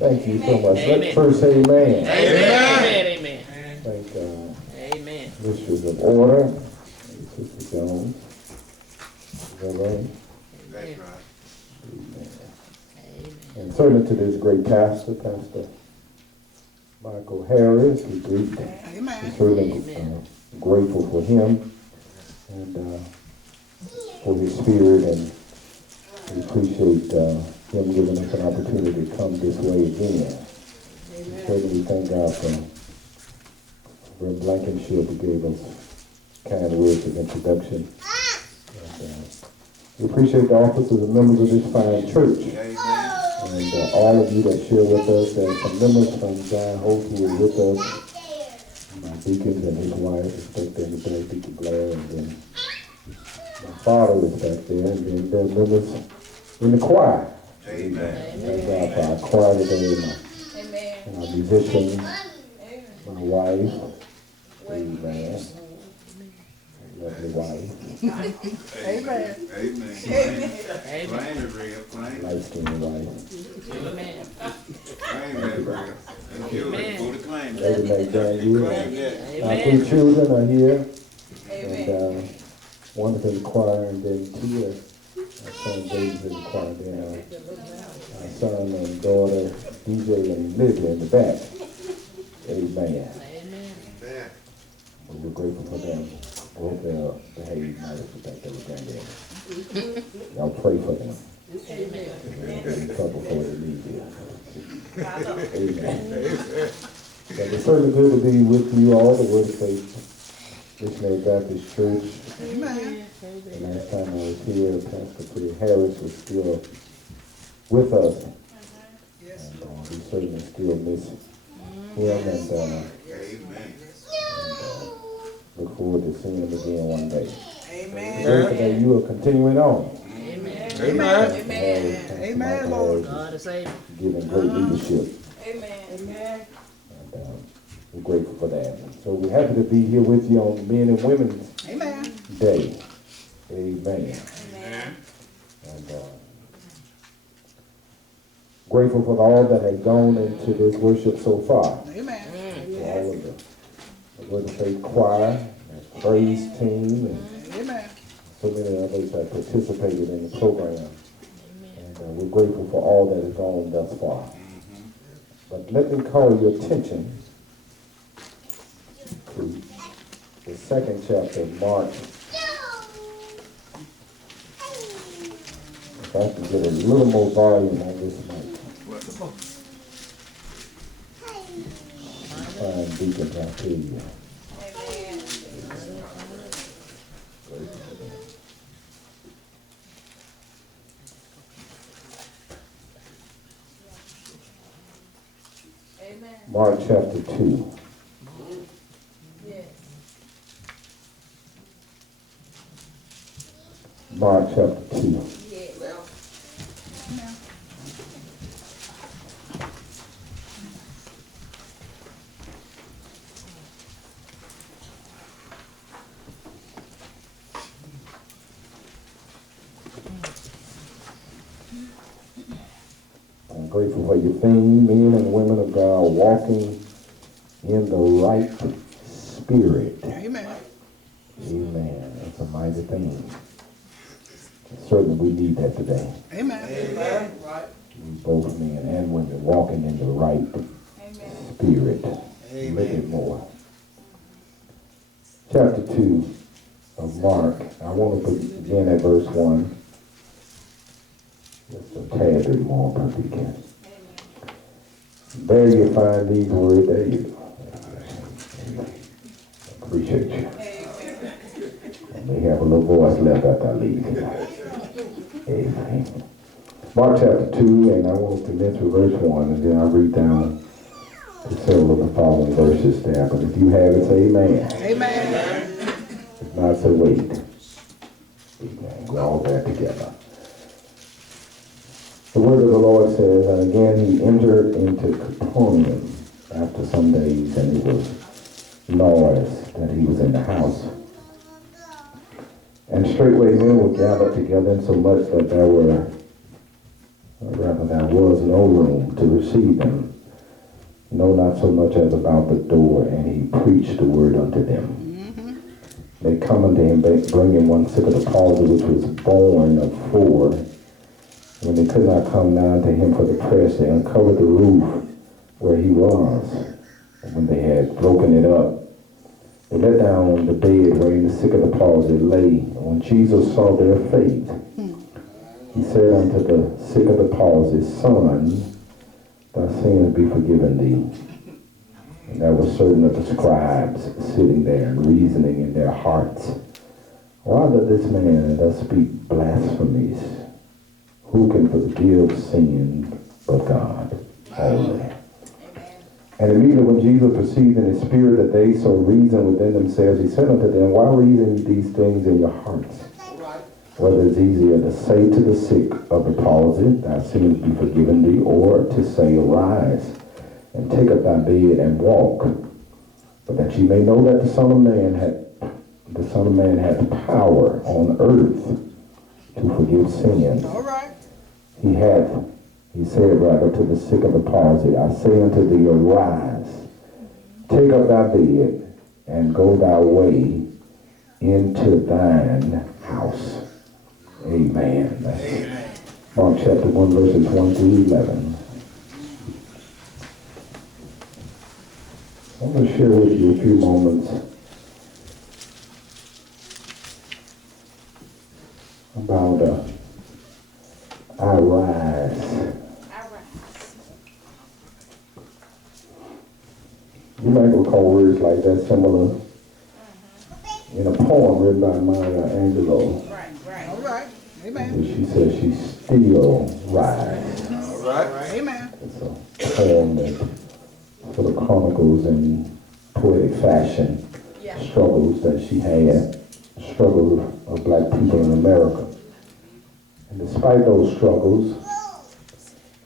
Thank you so much. Let's first say amen. Amen. Amen. Thank God. Amen. Misters of order. Sister Jones. Is that right? That's right. Amen. Amen. And certainly to this great pastor, Pastor Michael Harris, we greet. Amen. Certainly grateful for him and for his spirit, and we appreciate him giving us an opportunity to come this way again. Amen. Certainly thank God for Reverend Blankenship, who gave us kind words of introduction. And, we appreciate the officers and members of this fine church. Amen. And all of you that share with us, and some members from John Hope who are with us, my deacons and his wife is back there in the back, Deacon Blair, and then my father is back there, and then there are members in the choir. Amen. Thank God for our choir today, and our musicians, my wife, amen, lovely wife. Amen. Amen. Claim it real. Claim Light-skinned wife. Amen. it real. Thank you. Go to claim it. Lady McDaniel. Claim that. Our two children are here, and one is in the choir, and then Tia, our son David's in the choir, then our son and daughter DJ and Lydia in the back. Amen. Amen. Well, we're grateful for them. I hope they'll behave nice with that little granddad. Y'all pray for them. They'll get in trouble before they leave here. Amen. So it's certainly good to be with you all, the Word of Faith Missionary Baptist Church. Amen. The last time I was here, Pastor Freddie Harris was still with us. Yes. And we certainly still miss him, and Amen. look forward to seeing him again one day. Amen. Grateful that you are continuing on. Amen. Amen. Amen. Amen, Lord. God is able. Giving great leadership. Amen. Amen. And we're grateful for that. So we're happy to be here with you on Men and Women's Amen. Day. Amen. Amen. And grateful for all that has gone into this worship so far. Amen. For all of the Word of Faith choir, and praise team, and Amen. so many others that participated in the program. And we're grateful for all that has gone thus far. But let me call your attention to the second chapter of Mark. If I can get a little more volume on this mic. Fine deacons, I tell you. Mark chapter 2. Mark chapter 2. I'm grateful for your theme, men and women of God walking in the right spirit. Amen. Amen. That's a mighty thing. Certainly we need that today. Amen. Amen. Right. We both men and women walking in the right spirit. A little bit more. Chapter 2 of Mark. I want to begin at verse 1. Just a tad bit more, Brother Deacon. There you find these words. There you go. Appreciate you. I may have a little voice left after I leave. Amen. Mark chapter 2, and I want to commence with verse 1, and then I'll read down to several of the following verses there. But if you have it, say amen. Amen. If not, say wait. Amen. We're all there together. The word of the Lord says, and again he entered into Capernaum after some days, and it was noise that he was in the house. And straightway men were gathered together, insomuch that there were Rather, there was no room to receive them. No, not so much as about the door, and he preached the word unto them. They come unto him, bringing one sick of the palsy, which was born of 4. When they could not come down to him for the press, they uncovered the roof where he was. And when they had broken it up, they let down the bed wherein the sick of the palsy lay. And when Jesus saw their faith, he said unto the sick of the palsy, Son, thy sins be forgiven thee. And there were certain of the scribes sitting there and reasoning in their hearts, why does this man thus speak blasphemies? Who can forgive sin but God only? And immediately when Jesus perceived in his spirit that they so reasoned within themselves, he said unto them, why reason ye these things in your hearts? Whether it's easier to say to the sick of the palsy, thy sins be forgiven thee, or to say, arise, and take up thy bed and walk. But that ye may know that the Son of Man hath power on earth to forgive sins. All right. He said rather to the sick of the palsy, I say unto thee, arise, take up thy bed, and go thy way into thine house. Amen. Amen. Mark chapter 1, verses 1 through 11. I'm going to share with you a few moments about I rise. You might recall words like that similar in a poem written by Maya Angelou. All right. Amen. She says she still rises. All right. Amen. It's a poem that sort of chronicles in poetic fashion struggles that she had, struggles of black people in America. And despite those struggles,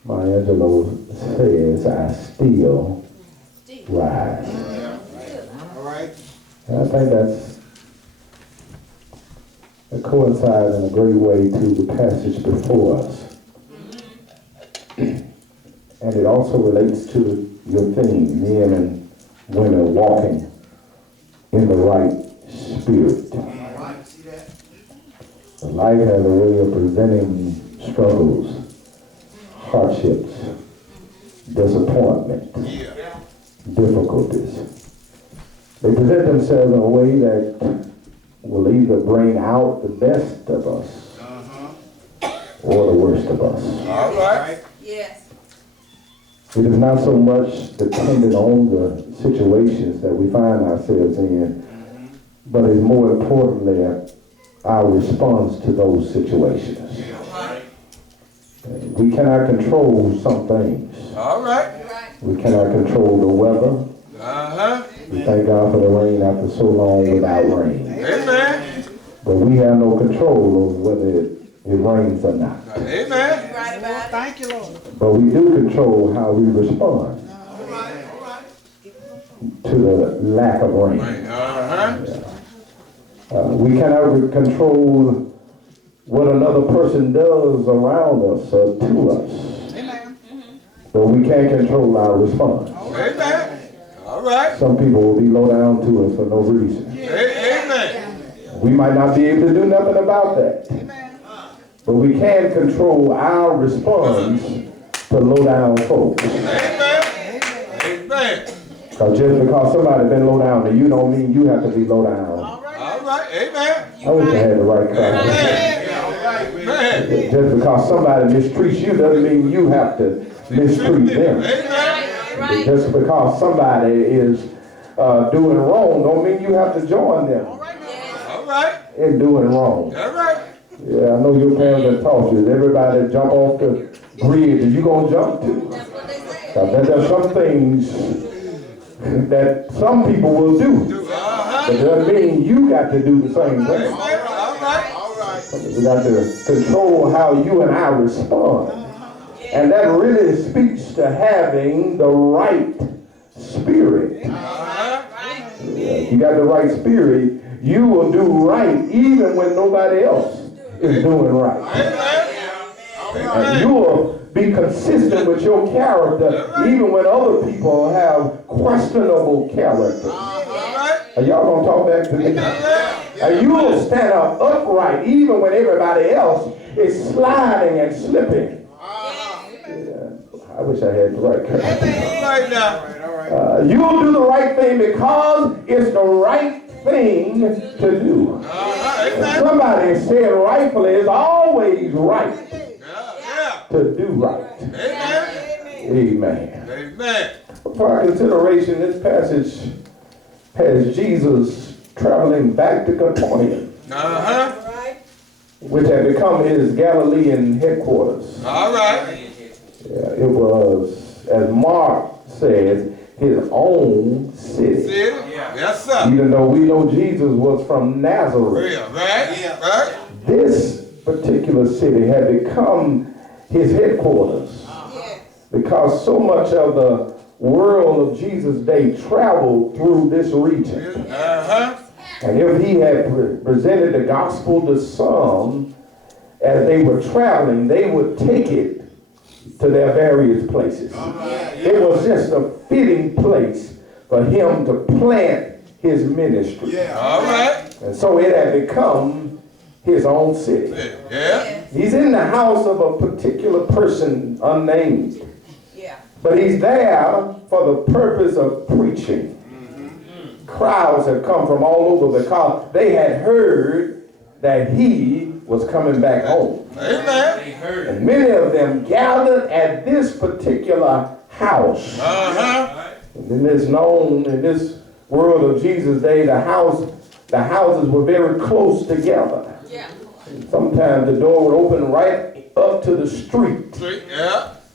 Maya Angelou says, I still rise. All right. And I think that coincides in a great way to the passage before us. And it also relates to your theme, men and women walking in the right spirit. Life has a way of presenting struggles, hardships, disappointment, difficulties. They present themselves in a way that will either bring out the best of us or the worst of us. All right. Yes. It is not so much dependent on the situations that we find ourselves in, but it's more importantly our response to those situations. We cannot control some things. All right. We cannot control the weather. We thank God for the rain after so long without rain. Amen. But we have no control over whether it rains or not. Amen. Thank you, Lord. But we do control how we respond to the lack of rain. We cannot control what another person does around us or to us. Amen. But we can't control our response. Amen. All right. Some people will be low down to us for no reason. Amen. We might not be able to do nothing about that. Amen. But we can control our response to low down folks. Amen. Amen. Because just because somebody been low down to you don't mean you have to be low down. All right. Amen. I wish I had the right crowd. Amen. Just because somebody mistreats you doesn't mean you have to mistreat them. Amen. Just because somebody is doing wrong don't mean you have to join them All right. in doing wrong. All right. Yeah, I know your parents have taught you. Everybody jump off the bridge and you gonna jump too. There's some things that some people will do. But it doesn't mean you got to do the same thing. All right. We got to control how you and I respond. And that really speaks to having the right spirit. If you got the right spirit, you will do right even when nobody else is doing right. And be consistent with your character, even when other people have questionable character. And y'all gonna talk back to me? And you will stand up upright even when everybody else is sliding and slipping. I wish I had the right character. Right now. You'll do the right thing because it's the right thing to do. Somebody said rightfully, it's always right to do right. Amen. Amen. For our consideration, this passage has Jesus traveling back to Capernaum, which had become his Galilean headquarters. All right. It was, as Mark says, his own city. Yes, sir. Even though we know Jesus was from Nazareth, Right. this particular city had become his headquarters because so much of the world of Jesus' day traveled through this region. And if he had presented the gospel to some as they were traveling, they would take it to their various places. It was just a fitting place for him to plant his ministry. All right. And so it had become his own city. Yeah. He's in the house of a particular person unnamed. But he's there for the purpose of preaching. Crowds have come from all over because they had heard that he was coming back home. Amen. And many of them gathered at this particular house. And it's known in this world of Jesus' day, the houses were very close together. And sometimes the door would open right up to the street.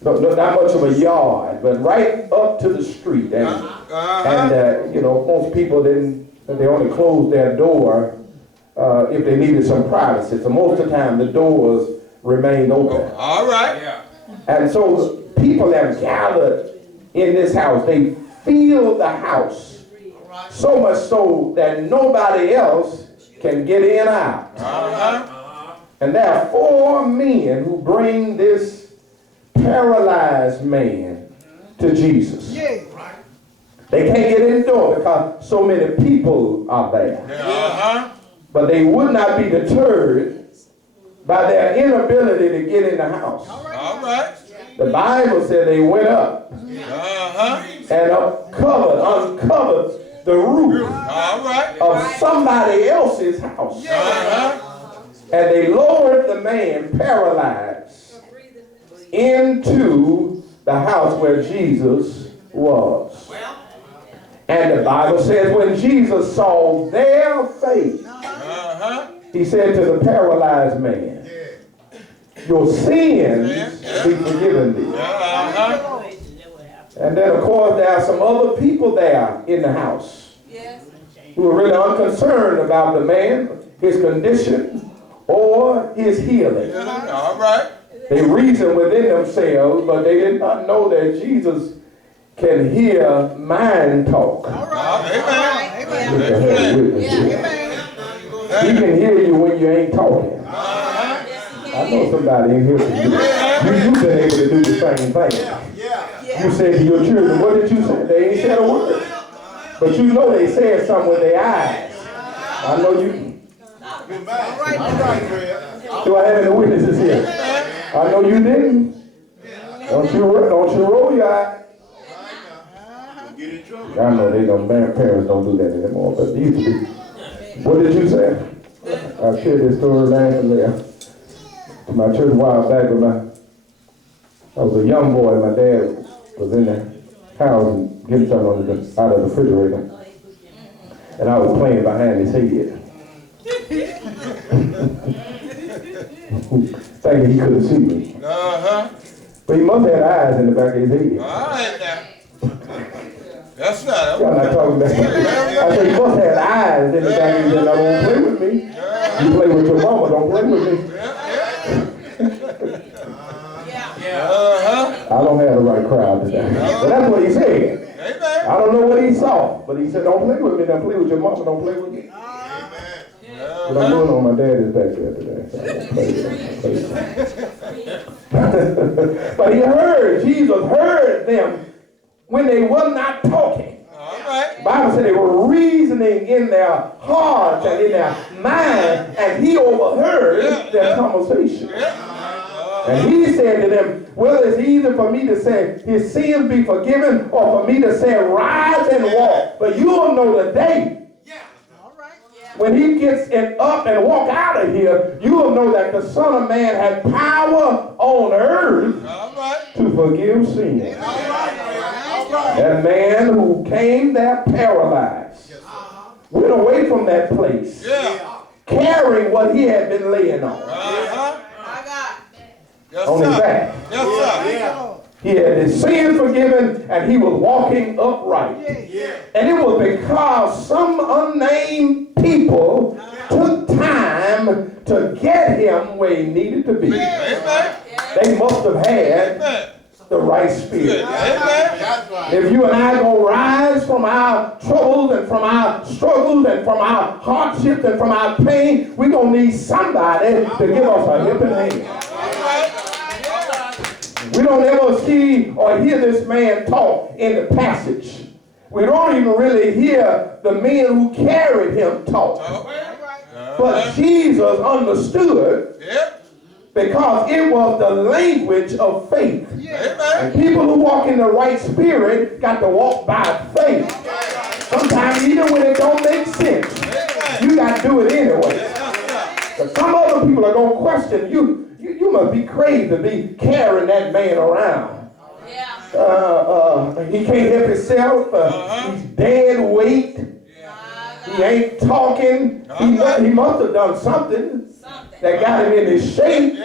No, not much of a yard, but right up to the street. And most people they only closed their door if they needed some privacy. So most of the time the doors remained open. All right. And so people have gathered in this house. They filled the house so much so that nobody else can get in or out. And there are 4 men who bring this paralyzed man to Jesus. They can't get in the door because so many people are there. But they would not be deterred by their inability to get in the house. All right. The Bible said they went up and uncovered the roof of somebody else's house. And they lowered the man paralyzed into the house where Jesus was. And the Bible says when Jesus saw their faith, he said to the paralyzed man, your sins be forgiven thee. And then of course there are some other people there in the house who are really unconcerned about the man, his condition, or his healing. All right. They reasoned within themselves, but they did not know that Jesus can hear mind talk. He can hear you when you ain't talking. I know somebody in here. You've been able to do the same thing. You said to your children, what did you say? They ain't said a word. But you know they said something with their eyes. I know you. Do I have any witnesses here? I know you didn't. Don't you roll your eye. I know parents don't do that anymore, but they used to be. What did you say? I shared this story last year to my church a while back. I was a young boy. My dad was in the house and getting something out of the refrigerator, and I was playing behind his head. Thinking he couldn't see me. But he must have had eyes in the back of his head. All right now. That's not. Y'all not talking about that. I said he must have eyes in the back of his head. Now don't play with me. You play with your mama, don't play with me. I don't have the right crowd today. But that's what he said. I don't know what he saw, but he said, don't play with me, don't play with your mama, don't play with me. But I'm going on my daddy's back there today. So I don't play with him. But Jesus heard them when they were not talking. All right. The Bible said they were reasoning in their hearts and in their mind, and he overheard their conversation. And he said to them, well, it's easy for me to say his sins be forgiven, or for me to say rise and walk. But you'll know the day when he gets up and walk out of here, you will know that the Son of Man had power on earth to forgive sins. That man who came there paralyzed went away from that place carrying what he had been laying on. On his back. He had his sins forgiven and he was walking upright. And it was because some unnamed people took time to get him where he needed to be. They must have had the right spirit. If you and I are going to rise from our troubles and from our struggles and from our hardships and from our pain, we're going to need somebody to give us a helping hand. We don't ever see or hear this man talk in the passage. We don't even really hear the men who carried him talk. But Jesus understood because it was the language of faith. And people who walk in the right spirit got to walk by faith. Sometimes even when it don't make sense, you got to do it anyway. But some other people are going to question you. You must be crazy to be carrying that man around. He can't help himself. He's dead weight. He ain't talking. He must have done something that got him in his shape.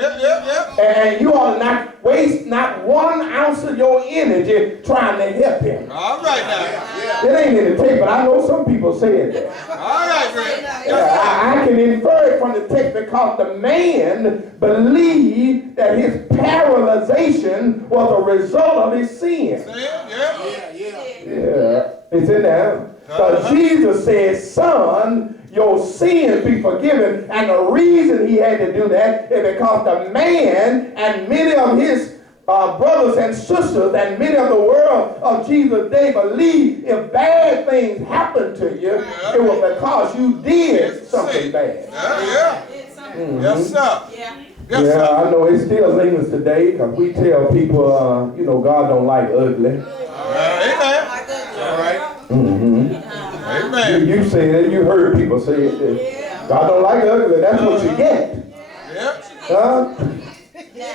And you ought to not waste not 1 ounce of your energy trying to help him. All right now. It ain't in the tape, but I know some people saying that. All right, Greg. I can infer it from the text because the man believed that his paralyzation was a result of his sin. Yeah, it's in there. So Jesus said, son, your sins be forgiven. And the reason he had to do that is because the man and many of his brothers and sisters and many of the world of Jesus' day believe if bad things happen to you, it was because you did something bad. Yes, sir. Yeah, I know it still lingers today because we tell people, God don't like ugly. Amen. All right. Amen. You say it, you heard people say it. God don't like ugly, that's what you get.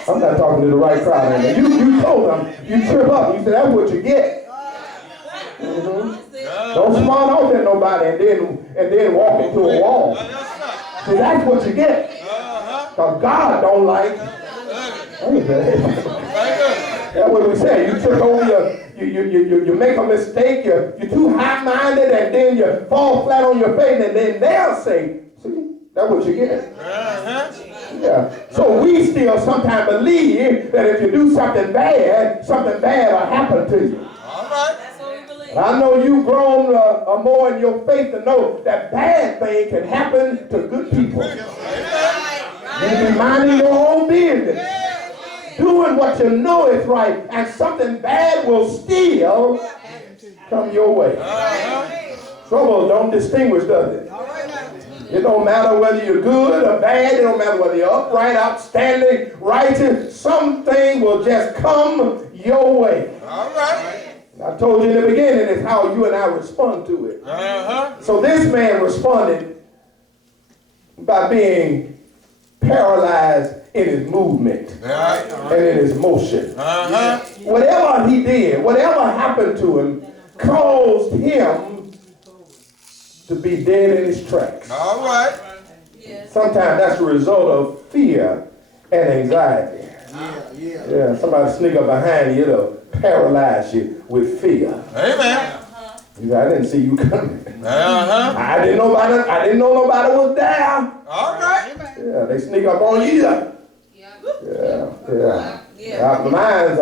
I'm not talking to the right crowd. You told them, you trip up, you said that's what you get. Don't spawn off at nobody and then walk into a wall. See, that's what you get. Because God don't like that's what we say. You trip over you make a mistake, you're too high-minded, and then you fall flat on your face, and then they'll say, see, that's what you get. Yeah. So we still sometimes believe that if you do something bad will happen to you. All right. That's what we believe. I know you've grown more in your faith to know that bad things can happen to good people. You be minding your own business, doing what you know is right, and something bad will still come your way. Trouble don't distinguish, does it? It don't matter whether you're good or bad. It don't matter whether you're upright, outstanding, righteous. Something will just come your way. All right. I told you in the beginning is how you and I respond to it. So this man responded by being paralyzed in his movement and in his motion. Whatever he did, whatever happened to him, caused him to be dead in his tracks. All right. Sometimes that's a result of fear and anxiety. Yeah, somebody sneak up behind you, it'll paralyze you with fear. Amen. You say, I didn't see you coming. Uh-huh. I didn't know nobody was there. All right. Yeah, they sneak up on you. Yeah. Our minds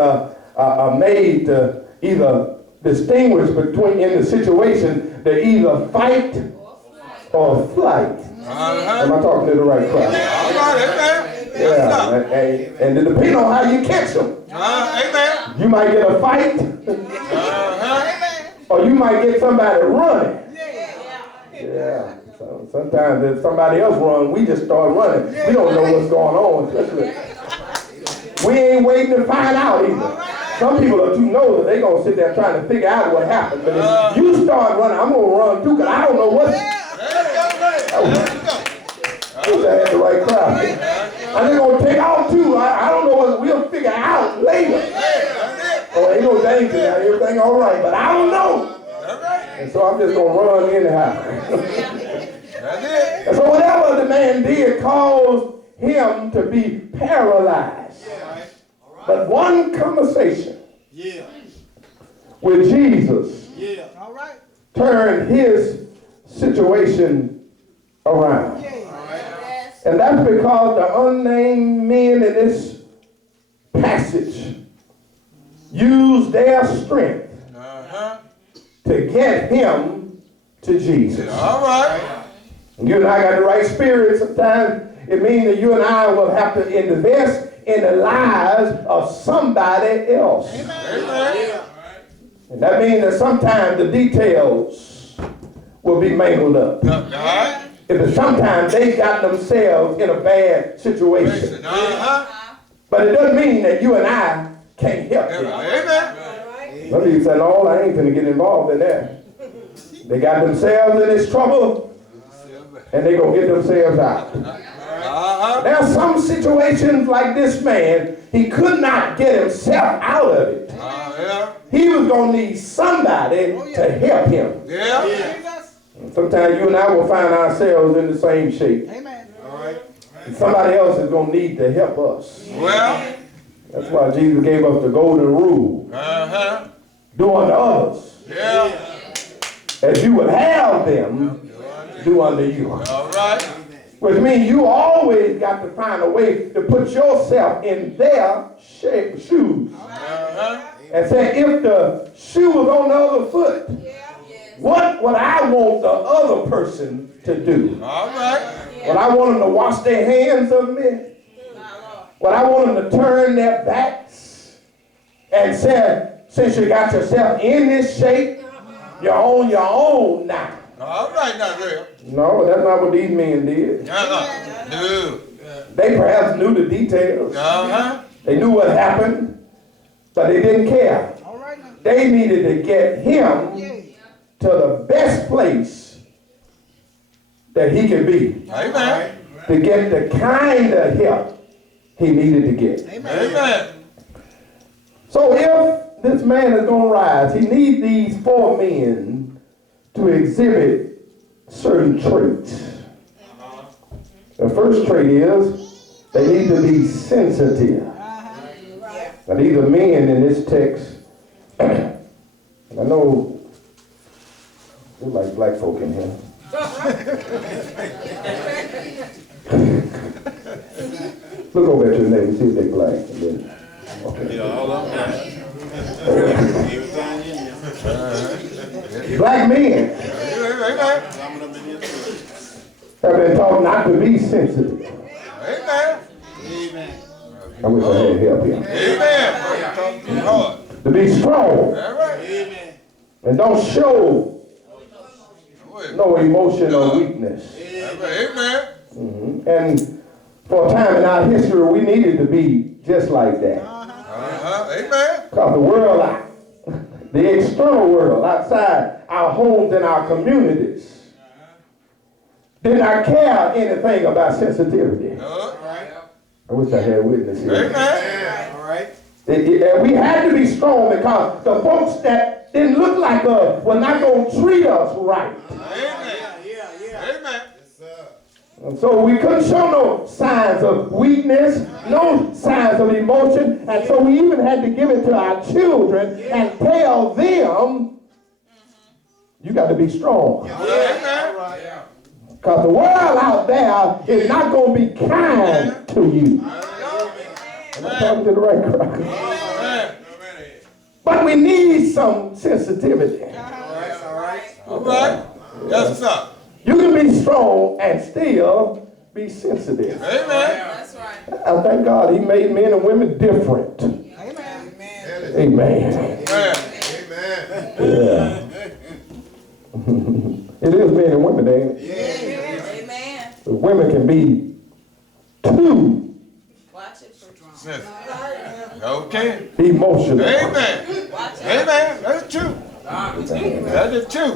are made to either distinguish between, in the situation, they either fight or flight. Uh-huh. Am I talking to the right crowd? All right, amen. Yeah, and it depends on how you catch them. Amen. You might get a fight, or you might get somebody running. Yeah. So sometimes if somebody else runs, we just start running. We don't know what's going on. We ain't waiting to find out either. Some people are too nosy. They're going to sit there trying to figure out what happened. But if you start running, I'm going to run too, because I don't know what. I wish I had the right crowd. And they're going to take out too. I don't know what. We'll figure out later. Oh, ain't no danger now. Everything all right. But I don't know. And so I'm just going to run anyhow. And so whatever the man did caused him to be paralyzed. But one conversation with Jesus turned his situation around. And that's because the unnamed men in this passage used their strength to get him to Jesus. All right. You and I got the right spirit. Sometimes it means that you and I will have to invest in the lives of somebody else. Amen. And that means that sometimes the details will be mangled up. If sometimes they got themselves in a bad situation. But it doesn't mean that you and I can't help them. Amen. Some people say, no, I ain't going to get involved in that. They got themselves in this trouble, and they're going to get themselves out. There are some situations like this man, he could not get himself out of it. He was going to need somebody to help him. Sometimes you and I will find ourselves in the same shape. Amen. And somebody else is going to need to help us. Well. That's why Jesus gave us the golden rule. Do unto others as you would have them do unto you. All right. Which means you always got to find a way to put yourself in their shoes. And say, if the shoe was on the other foot, what would I want the other person to do? All right. Would I want them to wash their hands of me? Would I want them to turn their backs and say, since you got yourself in this shape, you're on your own now? All right, now, real. No, that's not what these men did. No. They perhaps knew the details. They knew what happened, but they didn't care. They needed to get him to the best place that he could be. Amen. To get the kind of help he needed to get. Amen. So if this man is going to rise, he needs these four men to exhibit certain traits. The first trait is they need to be sensitive. Now these are men in this text. I know there's like black folk in here. Look over at your neighbor and see if they black. And then, okay. All of them. Black men have been taught not to be sensitive. Amen. I wish I had help here. Amen. To be strong. Amen. And don't show no emotion or weakness. Amen. And for a time in our history, we needed to be just like that. Amen. Because the world, the external world, outside our homes and our communities, did not care anything about sensitivity. I wish I had witness here. Amen. All right. We had to be strong because the folks that didn't look like us were not going to treat us right. Amen. Amen. And so we couldn't show no signs of weakness, no signs of emotion, and so we even had to give it to our children and tell them, you got to be strong. Because the world out there is not going to be kind to you. Am I talking to the right crowd? But we need some sensitivity. All right. Yes, sir. You can be strong and still be sensitive. Amen. That's right. I thank God he made men and women different. Amen. Amen. Yeah. It is men and women, ain't it? Amen. But women can be two Watch it for Okay. emotional. Amen. Amen. That's true. That is true.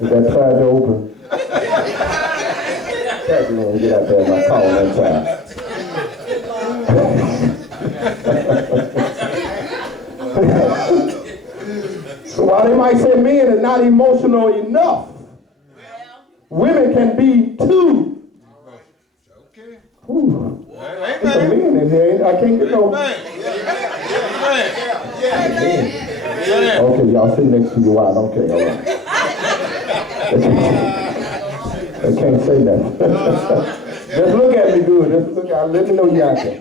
Is that tried to open? Catherine, when we get out there, my call that time. So while they might say men are not emotional enough, women can be too. Okay. Ooh. Amen. There's some men in here. I can't get no. Amen. Okay, y'all sit next to your wife. Okay, all right. They can't say that. Just look at me good. Just look at, let me know you out there.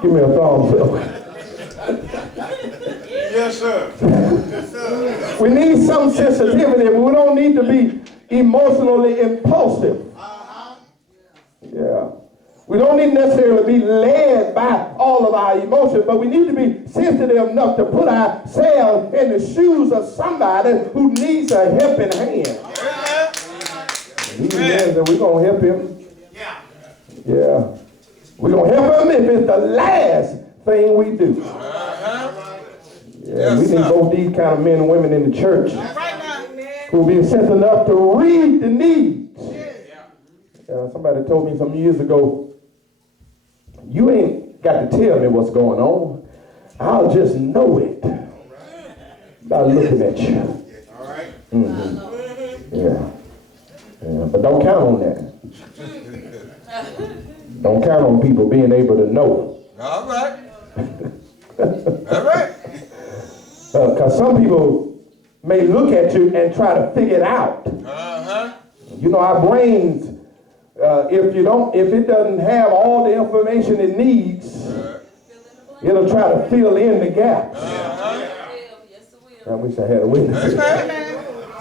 Give me a thumbs up. Yes, sir. We need some sensitivity, but we don't need to be emotionally impulsive. Yeah. We don't need necessarily be led by all of our emotions, but we need to be sensitive enough to put ourselves in the shoes of somebody who needs a helping hand. He says that we're going to help him. Yeah. We're going to help him if it's the last thing we do. Yeah, we need both these kind of men and women in the church who will be sensitive enough to read the needs. Somebody told me some years ago, you ain't got to tell me what's going on. I'll just know it by looking at you. All right. Yeah. But don't count on that. Don't count on people being able to know. All right. All right. Because some people may look at you and try to figure it out. You know, our brains, if it doesn't have all the information it needs, it'll try to fill in the gaps. I wish I had a witness.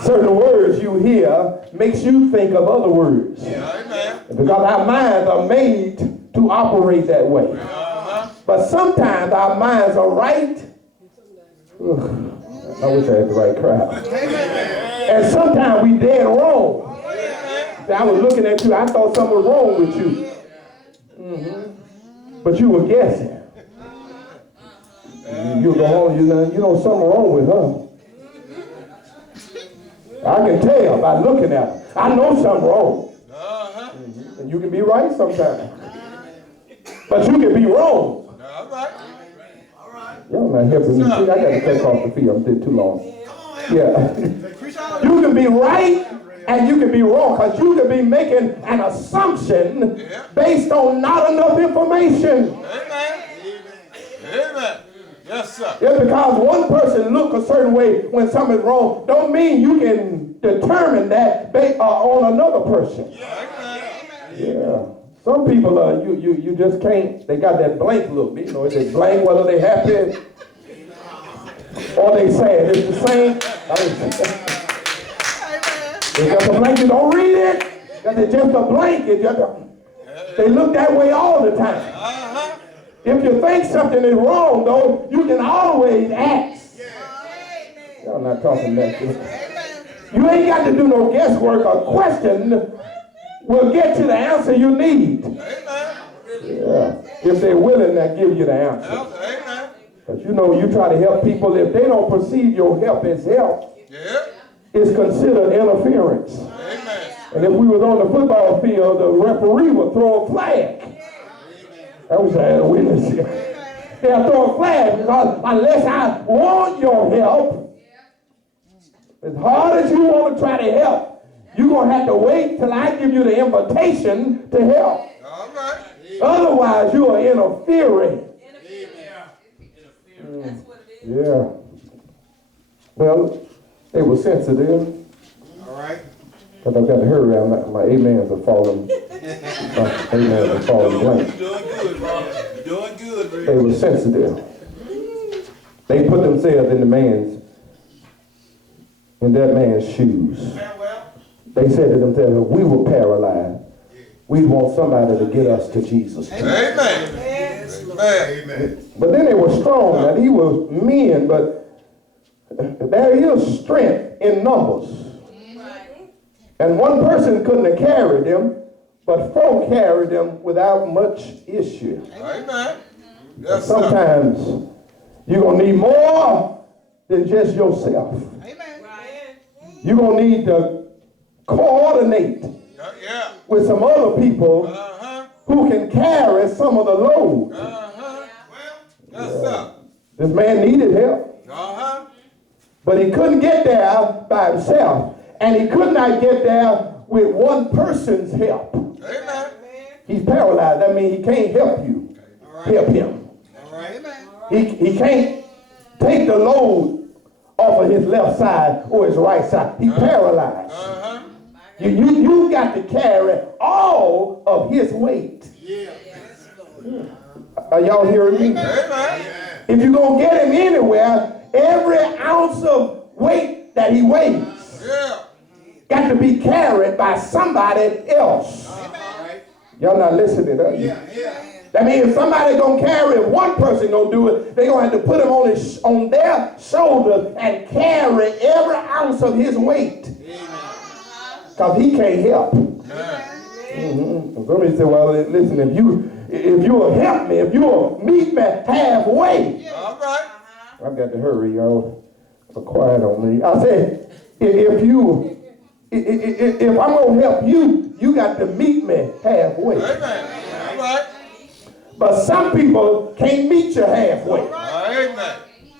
Certain words you hear makes you think of other words. Because our minds are made to operate that way. But sometimes our minds are right. I wish I had the right crowd. And sometimes we dead wrong. I was looking at you, I thought something was wrong with you. But you were guessing. You go home, you know something wrong with her. I can tell by looking at her. I know something wrong. And you can be right sometimes. But you can be wrong. Y'all not helping me. See, I got to take off the field. I'm did too long. Yeah. You can be right and you can be wrong, because you can be making an assumption based on not enough information. Amen. Yes, sir. Just because one person look a certain way when something's wrong, don't mean you can determine that based on another person. Yeah. Some people, you just can't, they got that blank look. You know, they blank whether they happy or they sad. It's the same. It's just a blank, you don't read it. It's just a blank. They look that way all the time. If you think something is wrong, though, you can always ask. Y'all not talking that good. You ain't got to do no guesswork. A question will get you the answer you need. Yeah. If they're willing to give you the answer. But you know, you try to help people, if they don't perceive your help as help, it's considered interference. And if we was on the football field, the referee would throw a flag. I wish I had a witness here. They'll throw a flag because unless I want your help, as hard as you want to try to help, you're going to have to wait till I give you the invitation to help. Otherwise, you are interfering. Yeah. Well, they were sensitive. All right. But I've got to hurry. My amens are falling. My amens are falling blank. You're doing good, bro. You're doing good, Rick. They were sensitive. They put themselves in that man's shoes. they said to themselves, if we were paralyzed, we'd want somebody to get us to Jesus. Amen. Amen. But then they were strong. Now, he was men, but there is strength in numbers. And one person couldn't have carried them, but four carried them without much issue. Amen. Yes, Sometimes you're going to need more than just yourself. You're going to need to coordinate with some other people who can carry some of the load. This man needed help. But he couldn't get there by himself. And he could not get there with one person's help. Amen. He's paralyzed. That means he can't help you. Help him. He can't take the load off of his left side or his right side. He's paralyzed. You got to carry all of his weight. Are y'all hearing me? If you're going to get him anywhere, every ounce of weight that he weighs got to be carried by somebody else. Y'all not listening, are you? That means if somebody going to carry it, one person going to do it, they're going to have to put him on their shoulders and carry every ounce of his weight. Because he can't help. Somebody say, well, listen, if you'll help me, if you'll meet me halfway. All right. I've got to hurry, y'all. So quiet on me. I said, if I'm going to help you, you got to meet me halfway. Amen. All right. But some people can't meet you halfway. Amen.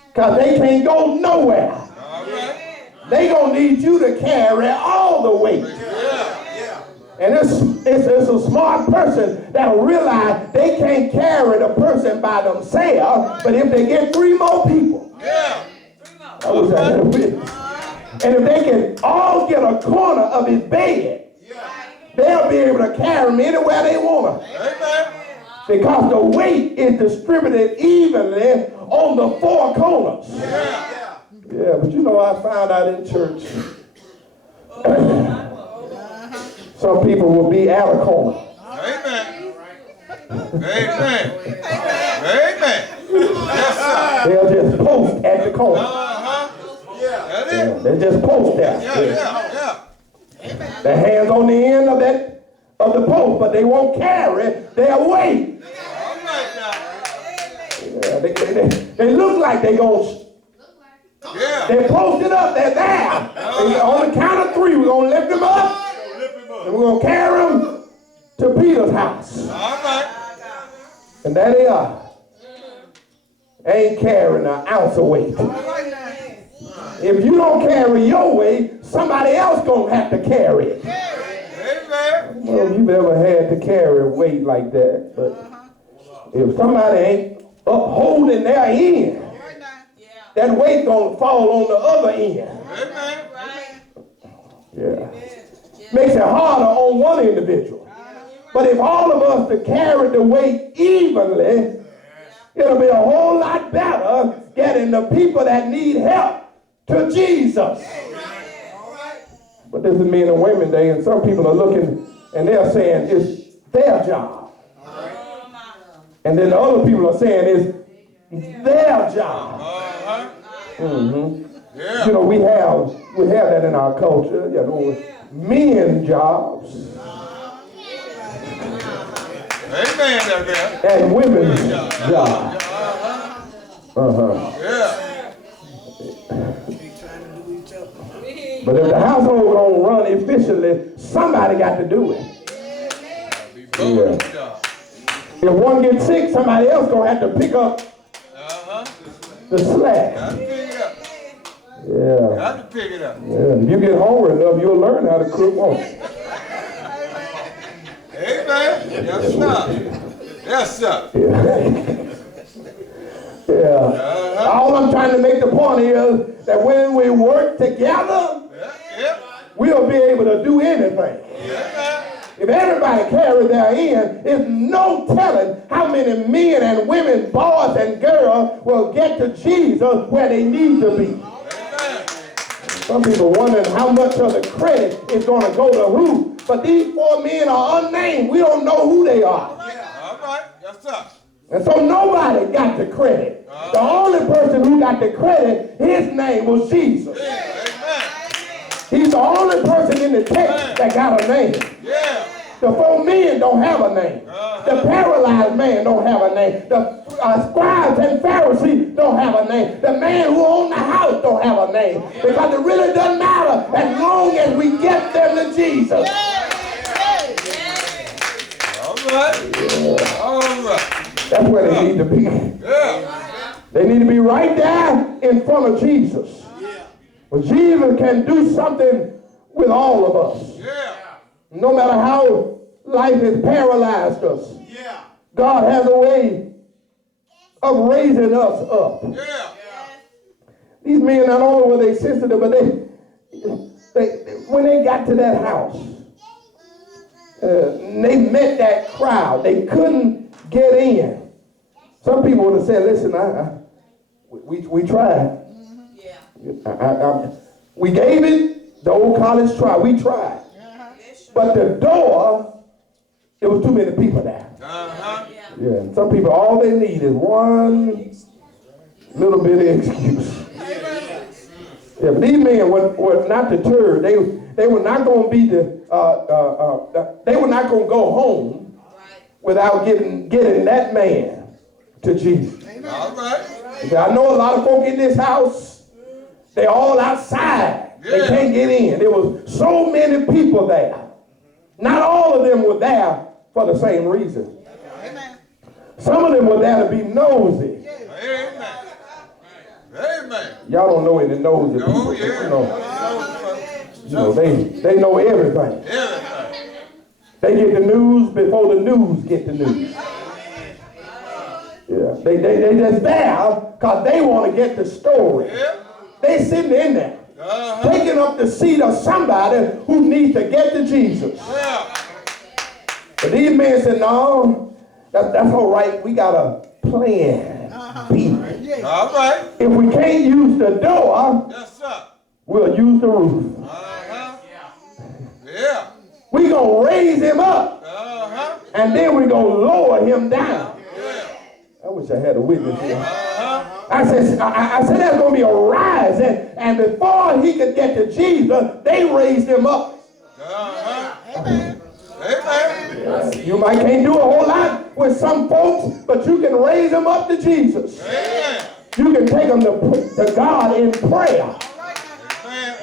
Because they can't go nowhere. All right. They going to need you to carry all the weight. And it's a smart person that'll realize they can't carry the person by themselves, but if they get three more people, I wish I had a witness. And if they can all get a corner of his bed, they'll be able to carry him anywhere they want to. Amen. Because the weight is distributed evenly on the four corners. Yeah, but you know, I found out in church, some people will be out of corner. Amen. Amen. Amen. Yes, sir. They'll just post at the corner. That Yeah, is. they just post there. Yeah. Their hands on the end of the post, but they won't carry their weight. All right now. Yeah, they look like they gonna. Yeah. They posted up. They're there. On the count of three, we're gonna lift them up, and we're gonna carry them to Peter's house. All right. And there they are. Ain't carrying an ounce of weight. If you don't carry your weight, somebody else gonna have to carry it. Amen. Well, you've ever had to carry weight like that, but if somebody ain't upholding their end, that weight gonna fall on the other end. Amen. Yeah. Makes it harder on one individual. But if all of us to carry the weight evenly, it'll be a whole lot better getting the people that need help to Jesus. But this is Men and Women Day, and some people are looking and they're saying it's their job. And then the other people are saying it's their job. Yeah. You know, we have that in our culture, you know, men's jobs Amen. There. and women's jobs. Yeah. But if the household gonna run efficiently, somebody got to do it. Yeah. If one gets sick, somebody else gonna have to pick up the slack. Got to pick it up. Yeah. Got to pick it up. Yeah. If you get hungry enough, you'll learn how to cook, won't you? Amen. Yes, sir. Yes, sir. Yeah. All I'm trying to make the point is that when we work together, we'll be able to do anything. If everybody carries their end, there's no telling how many men and women, boys and girls will get to Jesus where they need to be. Some people wondering how much of the credit is going to go to who. But these 4 men are unnamed. We don't know who they are. All right. Yes, sir. And so nobody got the credit. The only person who got the credit, his name was Jesus. Amen. He's the only person in the text that got a name. Yeah. The 4 men don't have a name. The paralyzed man don't have a name. The scribes and Pharisees don't have a name. The man who owned the house don't have a name. Because it really doesn't matter as long as we get them to Jesus. All right. All right. That's where they need to be. Yeah. They need to be right there in front of Jesus. But Jesus can do something with all of us. Yeah. No matter how life has paralyzed us, God has a way of raising us up. Yeah. These men, not only were they sensitive, but they when they got to that house, they met that crowd. They couldn't get in. Some people would have said, listen, we tried. We gave it the old college try. We tried. But the door, there was too many people there. Yeah, some people, all they need is one little bit of excuse. Yeah, but these men were not deterred. They were not going to be they were not going to go home without getting that man to Jesus. All right. I know a lot of folk in this house, they're all outside. They can't get in. There was so many people there. Not all of them were there for the same reason. Amen. Some of them were there to be nosy. Amen. Amen. Y'all don't know any nosy people. Oh, yeah. You know, they know everything. Everything. They get the news before the news get the news. Yeah, they just there because they want to get the story. Yeah. They sitting in there, taking up the seat of somebody who needs to get to Jesus. Yeah. But these men said, no, that's all right. We got a plan B. All right. If we can't use the door, Yes, sir. we'll use the roof. Yeah. We're going to raise him up, and then we're going to lower him down. I wish I had a witness here. I said there's going to be a rise, and before he could get to Jesus, they raised him up. Amen. You might can't do a whole lot with some folks, but you can raise them up to Jesus. Amen. You can take them to God in prayer.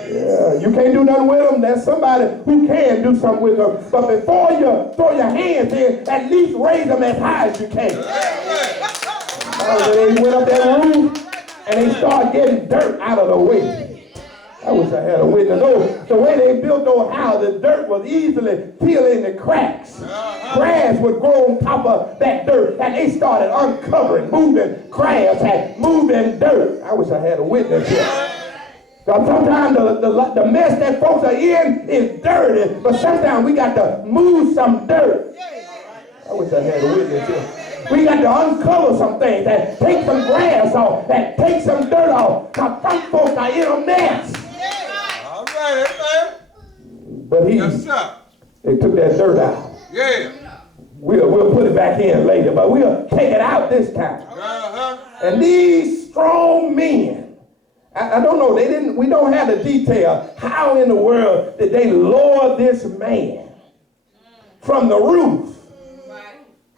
Yeah, you can't do nothing with them. There's somebody who can do something with them. But before you throw your hands in, at least raise them as high as you can. They went up that roof and they started getting dirt out of the way. I wish I had a witness. The way they built those houses, dirt was easily peeling the cracks. Grass would grow on top of that dirt, and they started uncovering, moving grass and moving dirt. I wish I had a witness here. Because sometimes the mess that folks are in is dirty, but sometimes we got to move some dirt. I wish I had a witness here. We got to uncover some things and take some grass off and take some dirt off. Because some folks are in a mess. All right, amen. But they took that dirt out. Yeah. We'll put it back in later, but we'll take it out this time. And these strong men, I don't know, we don't have the detail. How in the world did they lower this man from the roof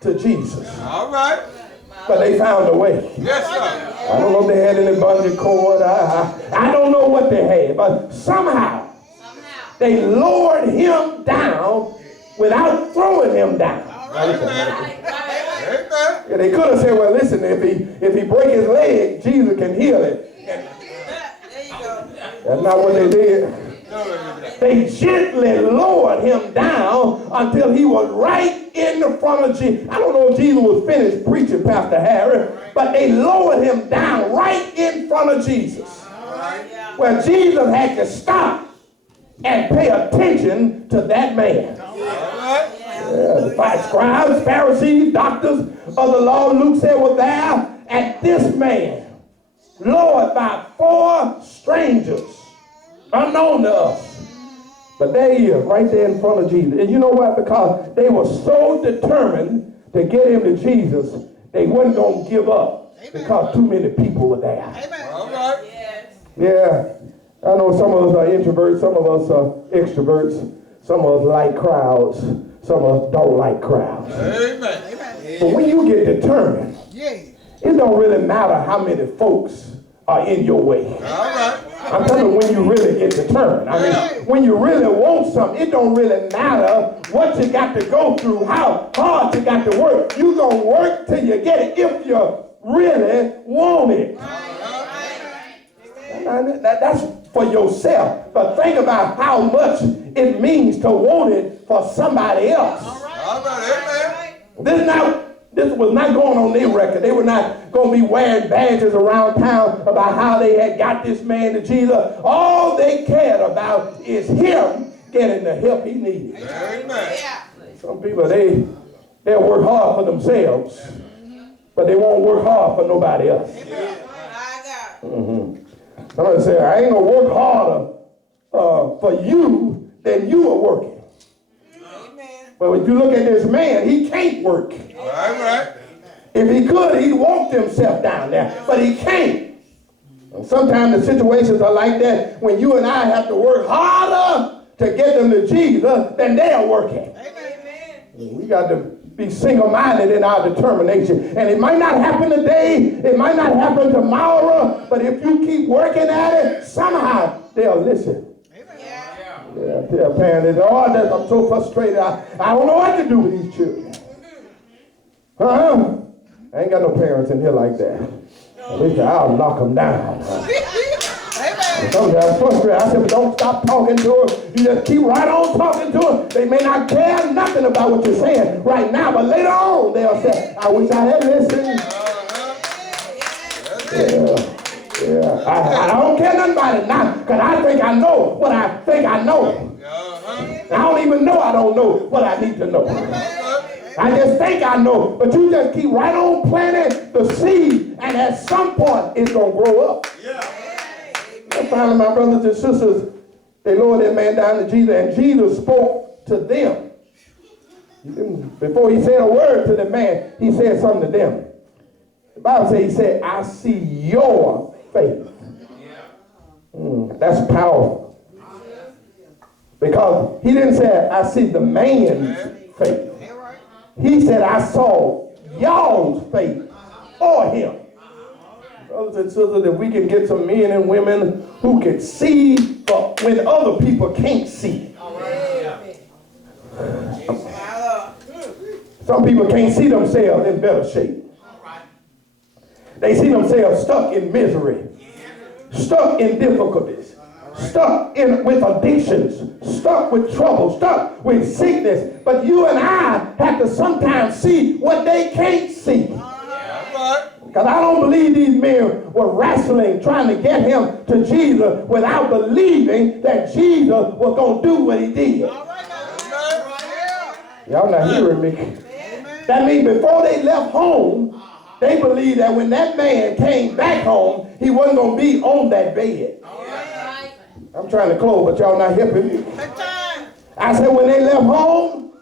to Jesus? All right. But they found a way. Yes, sir. I don't know if they had any bungee cord. I don't know what they had, but somehow they lowered him down without throwing him down. Amen. Yeah, they could have said, well, listen, if he break his leg, Jesus can heal it. That's not what they did. They gently lowered him down until he was right in the front of Jesus. I don't know if Jesus was finished preaching, Pastor Harry, but they lowered him down right in front of Jesus. Where Jesus had to stop and pay attention to that man. The scribes, Pharisees, doctors of the law, Luke said, were there, and this man, lowered by 4 strangers unknown to us. But there he is, right there in front of Jesus. And you know what? Because they were so determined to get him to Jesus, they wasn't going to give up. Amen. Because too many people were there. Amen. All right. Yes. Yeah. I know some of us are introverts, some of us are extroverts, some of us like crowds, some of us don't like crowds. Amen. Amen. But when you get determined, Yeah. it don't really matter how many folks are in your way. All right. I'm telling you, when you really get determined. I mean, when you really want something, it don't really matter what you got to go through, how hard you got to work. You gonna work till you get it if you really want it. That's for yourself. But think about how much it means to want it for somebody else. All right. This was not going on their record. They were not going to be wearing badges around town about how they had got this man to Jesus. All they cared about is him getting the help he needed. Amen. Some people, they'll work hard for themselves, but they won't work hard for nobody else. Somebody say, I ain't going to work harder for you than you are working. But when you look at this man, he can't work. All right. If he could, he'd walk himself down there, but he can't. And sometimes the situations are like that when you and I have to work harder to get them to Jesus than they are working. Amen. We got to be single-minded in our determination. And it might not happen today, it might not happen tomorrow, but if you keep working at it, somehow they'll listen. Yeah, tell parents, oh, I'm so frustrated. I don't know what to do with these children. I ain't got no parents in here like that. They say, I'll knock them down. Sometimes I'm frustrated. I said, but don't stop talking to them. You just keep right on talking to them. They may not care nothing about what you're saying right now, but later on they'll say, I wish I had listened. Yeah. I don't care nothing about it now, because I think I know what I think I know. I don't even know I don't know what I need to know. I just think I know, but you just keep right on planting the seed, and at some point it's going to grow up. And finally, my brothers and sisters, they lowered that man down to Jesus, and Jesus spoke to them. Before he said a word to the man, he said something to them. The Bible says, he said, I see your faith. That's powerful. Because he didn't say, I see the man's faith. He said, I saw y'all's faith for him. Brothers and sisters, if we can get some men and women who can see when other people can't see. Some people can't see themselves in better shape. They see themselves stuck in misery, stuck in difficulties, stuck with addictions, stuck with trouble, stuck with sickness. But you and I have to sometimes see what they can't see. Because I don't believe these men were wrestling, trying to get him to Jesus without believing that Jesus was going to do what he did. Y'all not hearing me. That means before they left home, they believed that when that man came back home, he wasn't going to be on that bed. I'm trying to close, but y'all not helping me. I said when they left home,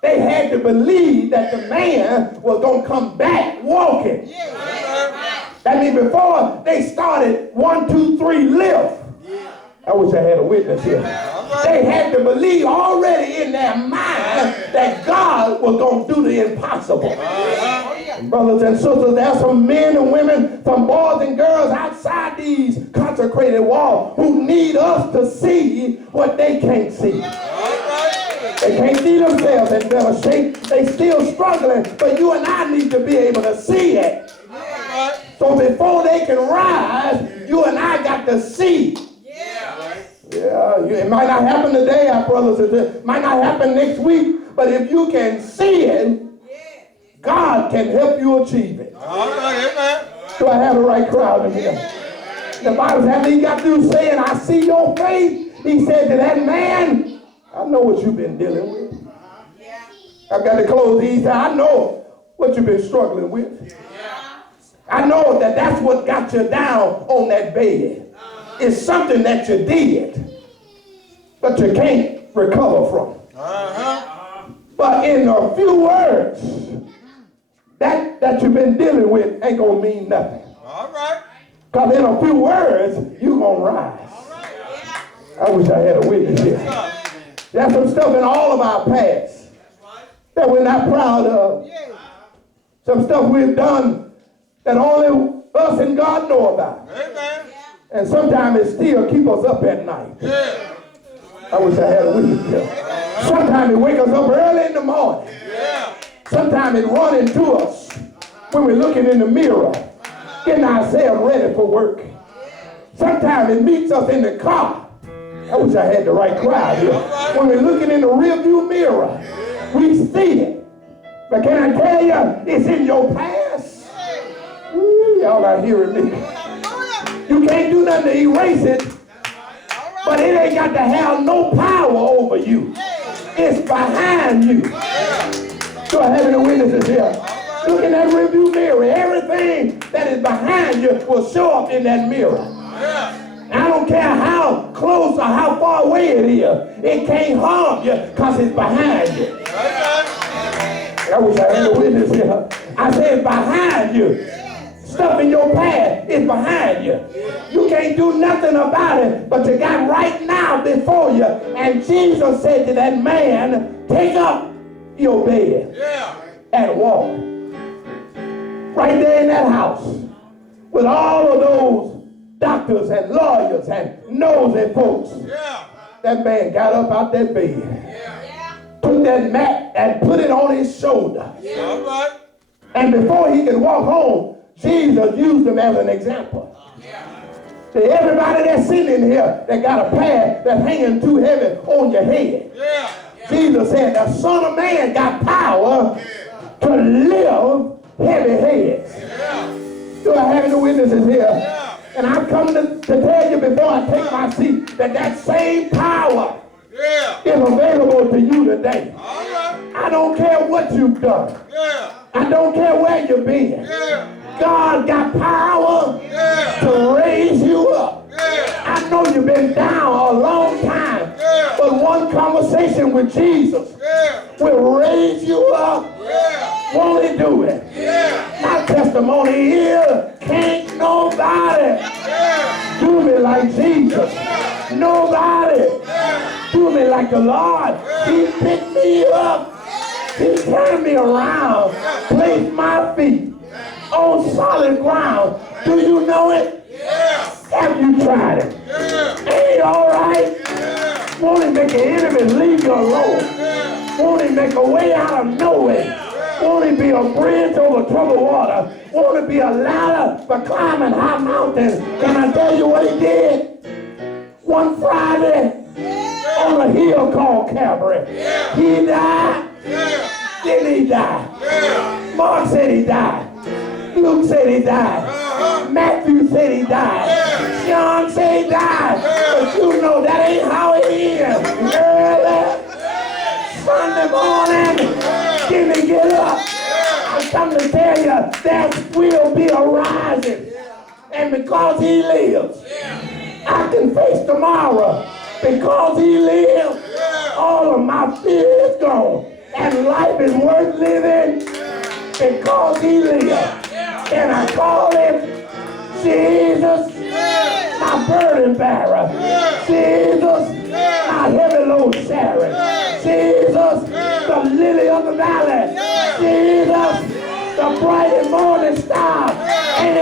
they had to believe that the man was going to come back walking. That means before they started 1, 2, 3 lift. I wish I had a witness here. They had to believe already in their mind that God was going to do the impossible. Brothers and sisters, there are some men and women, some boys and girls outside these consecrated walls who need us to see what they can't see. They can't see themselves in better shape. They still struggling, but you and I need to be able to see it. So before they can rise, you and I got to see. Yeah, it might not happen today, our brothers and sisters. It might not happen next week, but if you can see it, God can help you achieve it. Do I have the right crowd in here? The Bible says he got through saying, I see your faith. He said to that man, I know what you've been dealing with. I've got to close. He said, I know what you've been struggling with. I know that that's what got you down on that bed. It's something that you did. but you can't recover from. But in a few words, that you've been dealing with ain't gonna mean nothing. All right. Because in a few words, you're gonna rise. I wish I had a witness here. There's some stuff in all of our past that we're not proud of. Some stuff we've done that only us and God know about. Amen. And sometimes it still keeps us up at night. Yeah. I wish I had a witness here. Sometimes it wakes us up early in the morning. Yeah. Sometimes it runs into us when we're looking in the mirror, getting ourselves ready for work. Sometimes it meets us in the car. I wish I had the right crowd here. When we're looking in the rearview mirror, we see it. But can I tell you, it's in your past. Ooh, y'all are hearing me. You can't do nothing to erase it, but it ain't got to have no power over you. It's behind you. So I have any witnesses here. Look in that rearview mirror. Everything that is behind you will show up in that mirror. I don't care how close or how far away it is. It can't harm you because it's behind you. I wish I had a witness here. I said behind you. Stuff in your past is behind you. You can't do nothing about it, but you got right now before you. And Jesus said to that man, take up your bed and walk. Right there in that house with all of those doctors and lawyers and nosy folks. That man got up out that bed, took that mat and put it on his shoulder. And before he could walk home, Jesus used him as an example. To everybody that's sitting in here that got a pad that's hanging too heavy on your head. Jesus said the Son of Man got power to lift heavy heads. Do I have any witnesses here? And I'm coming to tell you before I take my seat that same power is available to you today. I don't care what you've done. I don't care where you've been. God got power to raise you up. I know you've been down a long time, but one conversation with Jesus will raise you up. Won't he do it? My testimony is, can't nobody do me like Jesus. Nobody do me like the Lord. He picked me up. He turned me around, placed my feet on solid ground. Do you know it? Have you tried it? Ain't it all right? Won't he make your enemies leave you alone? Won't he make a way out of nowhere? Won't he be a bridge over troubled water? Won't he be a ladder for climbing high mountains? Can I tell you what he did? One Friday on a hill called Calvary, he died. Then he died. Mark said he died. Luke said he died. Matthew said he died. John said he died. But you know that ain't how it is. Early Sunday morning, Jimmy, get up. I'm coming to tell you, there will be a rising. And because he lives, I can face tomorrow. Because he lives, all of my fear is gone. And life is worth living because he lives. And I call him Jesus, my burden bearer. Jesus, my heavy load sharer. Jesus, the lily of the valley. Jesus, the bright and morning star. And